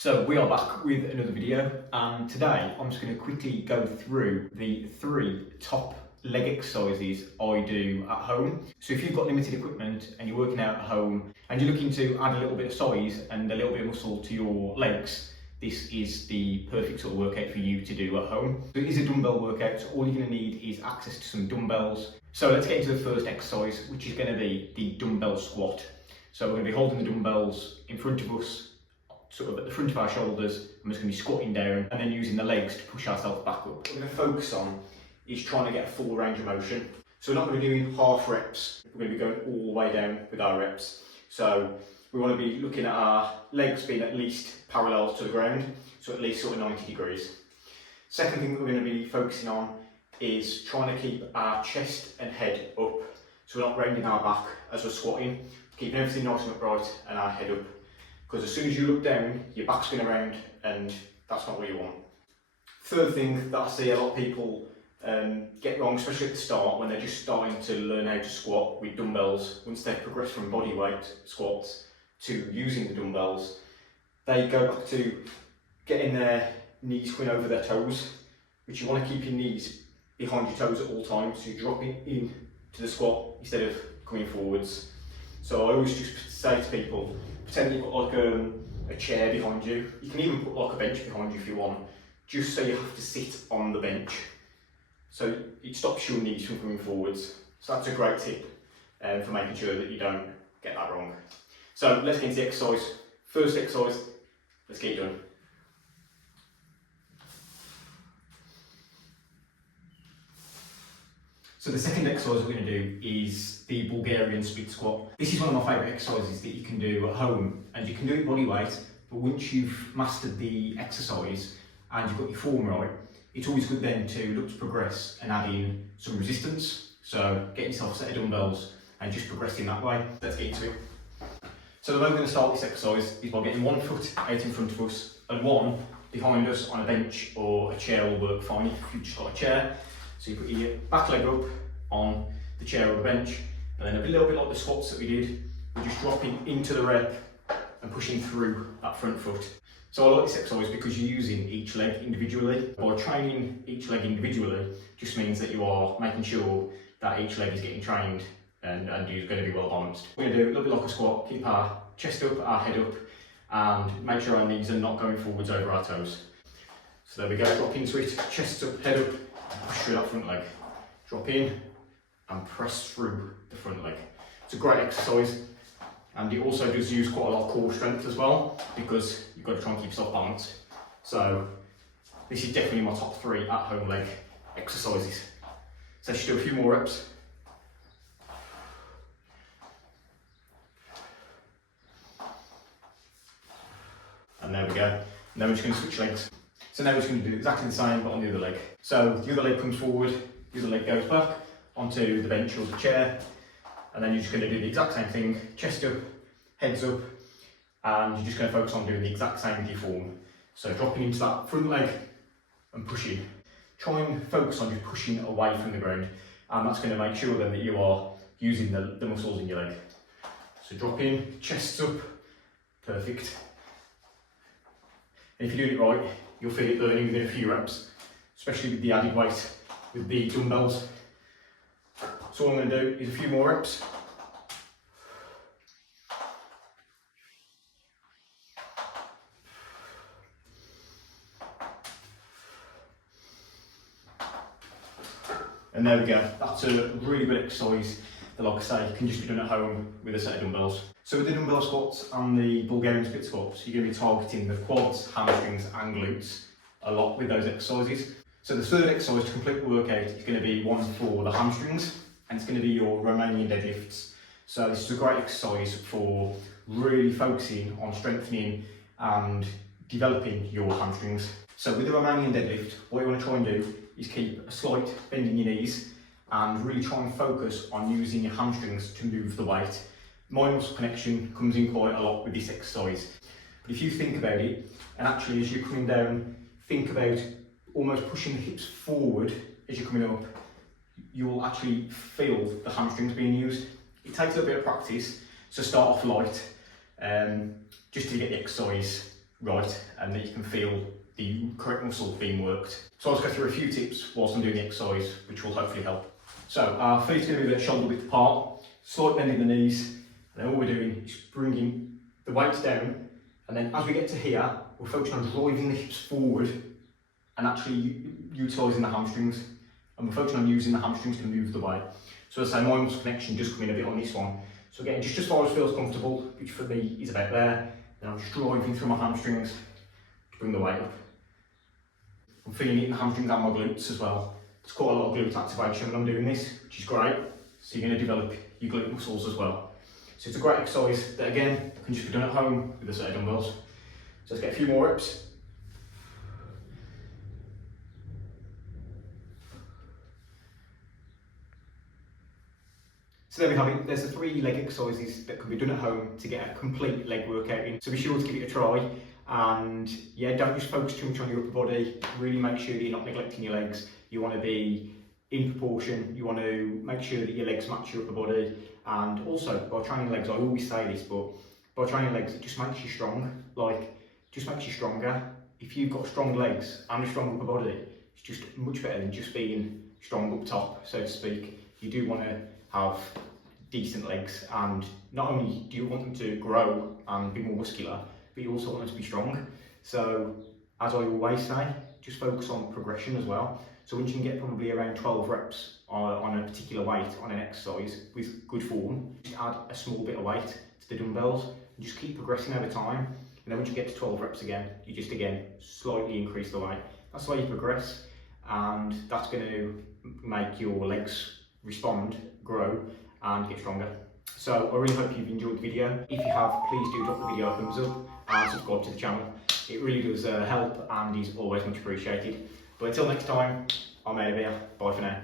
So we are back with another video, and today I'm just going to quickly go through the 3 top leg exercises I do at home. So if you've got limited equipment and you're working out at home and you're looking to add a little bit of size and a little bit of muscle to your legs, this is the perfect sort of workout for you to do at home. So it is a dumbbell workout, so all you're going to need is access to some dumbbells. So let's get into the first exercise, which is going to be the dumbbell squat. So we're going to be holding the dumbbells in front of us, sort of at the front of our shoulders. I'm just going to be squatting down and then using the legs to push ourselves back up. What we're going to focus on is trying to get a full range of motion. So we're not going to be doing half reps, we're going to be going all the way down with our reps. So we want to be looking at our legs being at least parallel to the ground, so at least sort of 90 degrees. Second thing that we're going to be focusing on is trying to keep our chest and head up, so we're not rounding our back as we're squatting, keeping everything nice and upright and our head up. Because as soon as you look down, your back's going around and that's not what you want. Third thing that I see a lot of people get wrong, especially at the start when they're just starting to learn how to squat with dumbbells, once they've progressed from body weight squats to using the dumbbells, they go back to getting their knees coming over their toes, which you want to keep your knees behind your toes at all times, so you're dropping in to the squat instead of coming forwards. So I always just say to people, pretend you've got like a chair behind you. You can even put like a bench behind you if you want, just so you have to sit on the bench. So it stops your knees from coming forwards. So that's a great tip for making sure that you don't get that wrong. So let's get into the exercise. First exercise, let's get it done. So the second exercise we're going to do is the Bulgarian split squat. This is one of my favourite exercises that you can do at home, and you can do it body weight, but once you've mastered the exercise and you've got your form right, it's always good then to look to progress and add in some resistance. So get yourself a set of dumbbells and just progress in that way. Let's get into it. So the way we're going to start this exercise is by getting one foot out in front of us and one behind us on a bench or a chair will work fine if you've just got a chair. So you put your back leg up on the chair or the bench, and then a little bit like the squats that we did, we're just dropping into the rep and pushing through that front foot. So I like this exercise because you're using each leg individually. By training each leg individually just means that you are making sure that each leg is getting trained and you're going to be well balanced. We're going to do a little bit like a squat, keep our chest up, our head up, and make sure our knees are not going forwards over our toes. So there we go, drop into it, chest up, head up, push through that front leg. Drop in and press through the front leg. It's a great exercise, and it also does use quite a lot of core strength as well, because you've got to try and keep yourself balanced. So this is definitely my top 3 at home leg exercises. So let's do a few more reps. And there we go. Now we're just going to switch legs. So now we're just going to do exactly the same but on the other leg. So the other leg comes forward, the other leg goes back onto the bench or the chair, and then you're just going to do the exact same thing, chest up, heads up, and you're just going to focus on doing the exact same with your form. So dropping into that front leg and pushing. Try and focus on just pushing away from the ground, and that's going to make sure then that you are using the muscles in your leg. So drop in, chest up, perfect. And if you're doing it right, you'll feel it learning within a few reps, especially with the added weight with the dumbbells. So all I'm going to do is a few more reps. And there we go, that's a really good exercise that, like I say, can just be done at home with a set of dumbbells. So with the dumbbell squats and the Bulgarian split squats, you're going to be targeting the quads, hamstrings and glutes a lot with those exercises. So the third exercise to complete the workout is going to be one for the hamstrings, and it's going to be your Romanian deadlifts. So this is a great exercise for really focusing on strengthening and developing your hamstrings. So with the Romanian deadlift, what you want to try and do is keep a slight bend in your knees and really try and focus on using your hamstrings to move the weight. Mind muscle connection comes in quite a lot with this exercise. But if you think about it, and actually as you're coming down, think about almost pushing the hips forward as you're coming up, you'll actually feel the hamstrings being used. It takes a little bit of practice, so start off light, just to get the exercise right and that you can feel the correct muscle being worked. So I'll just go through a few tips whilst I'm doing the exercise, which will hopefully help. So our feet are going to be shoulder width apart, slight bend in the knees, and then all we're doing is bringing the weights down, and then as we get to here, we're focusing on driving the hips forward and actually utilising the hamstrings, and we're focusing on using the hamstrings to move the weight. So as I say, my muscle connection just come in a bit on this one. So again, just as far as feels comfortable, which for me is about there, then I'm just driving through my hamstrings to bring the weight up. I'm feeling it in the hamstrings and my glutes as well. There's quite a lot of glute activation when I'm doing this, which is great. So you're going to develop your glute muscles as well. So it's a great exercise that again, can just be done at home with a set of dumbbells. So let's get a few more reps. So there we have it. There's the 3 leg exercises that can be done at home to get a complete leg workout in. So be sure to give it a try, and yeah, don't just focus too much on your upper body. Really make sure that you're not neglecting your legs. You want to be in proportion. You want to make sure that your legs match your upper body, and also by training legs, I always say this, but by training legs, it just makes you strong. Like, just makes you stronger. If you've got strong legs and a strong upper body, it's just much better than just being strong up top, so to speak. You do want to have decent legs, and not only do you want them to grow and be more muscular, but you also want them to be strong. So as I always say, just focus on progression as well. So once you can get probably around 12 reps on a particular weight on an exercise with good form, just add a small bit of weight to the dumbbells and just keep progressing over time. And then once you get to 12 reps again, you just again slightly increase the weight. That's the way you progress, and that's going to make your legs respond, grow and get stronger. So I really hope you've enjoyed the video. If you have, please do drop the video a thumbs up and subscribe to the channel. It really does help and is always much appreciated. But until next time, I'm out of here. Bye for now.